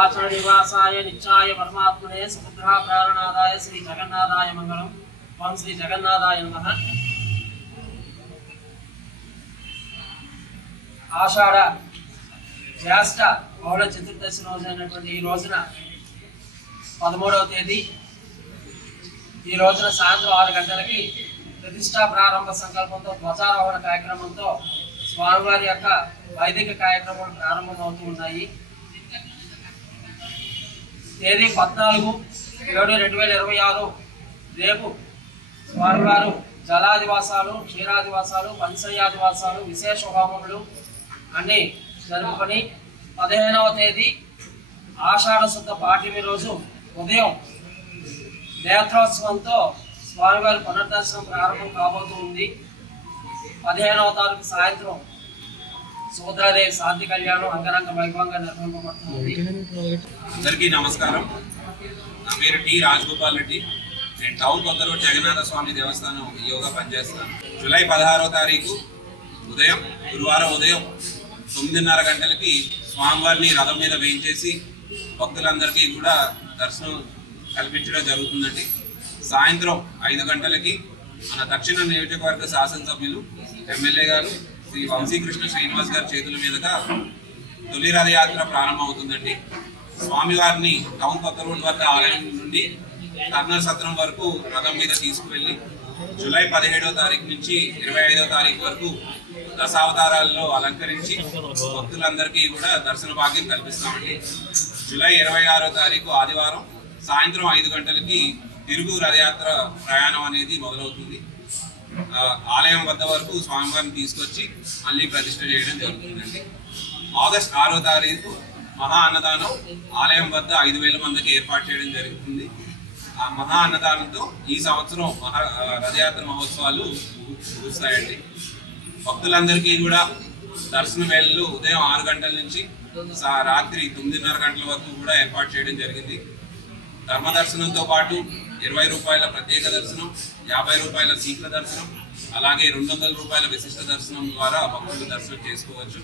आचरणनिवासाय नित्याय परमात्मने समुद्रा प्राणनादाय श्री जगन्नाथाय मंगलम। ओम श्री जगन्नाथाय नमः। आषाढ़ ज्येष्ठ బహుళ చతుర్దశి రోజైనటువంటి ఈ రోజున 13వ తేదీ ఈ రోజున సాయంత్రం 6 గంటలకి ప్రతిష్టా ప్రారంభ సంకల్పంతో ధ్వజారోహణ కార్యక్రమంతో స్వామివారి యొక్క వైదిక కార్యక్రమాలు ప్రారంభమవుతూ ఉన్నాయి. తేదీ 14/7/2026 రేపు స్వామివారు జలాదివాసాలు, క్షీరాదివాసాలు, పంచయాదివాసాలు, విశేష హోమములు అన్నీ జరుపుకొని 15వ తేదీ ఆషాఢ శుద్ధ పాఠ్యమి రోజు ఉదయం నేత్రోత్సవంతో స్వామివారి పునర్దర్శనం ప్రారంభం కాబోతూ ఉంది. 15వ తారీఖు సాయంత్రం సుభద్రాదేవి శాంతి కళ్యాణం అంగరంగ వైభవంగా నిర్వహింపబడుతుంది. అందరికీ నమస్కారం. నా పేరు టి రాజగోపాల్ రెడ్డి. నేను టౌన్ కొత్త రోడ్ జగన్నాథ స్వామి దేవస్థానం యోగా పనిచేస్తాను. జూలై 16వ తారీఖు ఉదయం గురువారం ఉదయం 9:30 గంటలకి స్వామివారిని రథం మీద వేయించేసి భక్తులందరికీ కూడా దర్శనం కల్పించడం జరుగుతుందండి. సాయంత్రం 5 గంటలకి మన దక్షిణ నియోజకవర్గ శాసనసభ్యులు ఎమ్మెల్యే గారు శ్రీ వంశీకృష్ణ శ్రీనివాస్ గారి చేతుల మీదుగా తొలి రథయాత్ర ప్రారంభమవుతుందండి. స్వామివారిని టౌన్ కొత్త రోడ్ వద్ద ఆలయం నుండి కర్నూలు సత్రం వరకు రథం మీద తీసుకువెళ్ళి జూలై 17వ తారీఖు నుంచి 25వ తారీఖు వరకు దశావతారాల్లో అలంకరించి భక్తులందరికీ కూడా దర్శన భాగ్యం కల్పిస్తామండి. జూలై 26వ తారీఖు ఆదివారం సాయంత్రం 5 గంటలకి తిరుగు రథయాత్ర ప్రయాణం అనేది మొదలవుతుంది. ఆలయం వద్ద వరకు స్వామివారిని తీసుకొచ్చి మళ్ళీ ప్రతిష్ఠ చేయడం జరుగుతుందండి. ఆగస్టు 6వ తారీఖు మహా అన్నదానం ఆలయం వద్ద 5,000 మందికి ఏర్పాటు చేయడం జరుగుతుంది. ఆ మహా అన్నదానంతో ఈ సంవత్సరం రథయాత్ర మహోత్సవాలు ముగుస్తాయండి. భక్తులందరికీ కూడా దర్శన వేళలు ఉదయం 6 గంటల నుంచి రాత్రి 9:30 గంటల వరకు కూడా ఏర్పాటు చేయడం జరిగింది. ధర్మ దర్శనంతో పాటు 20 రూపాయల ప్రత్యేక దర్శనం, 50 రూపాయల శీఘ్ర దర్శనం, అలాగే 200 రూపాయల విశిష్ట దర్శనం ద్వారా భక్తులు దర్శనం చేసుకోవచ్చు.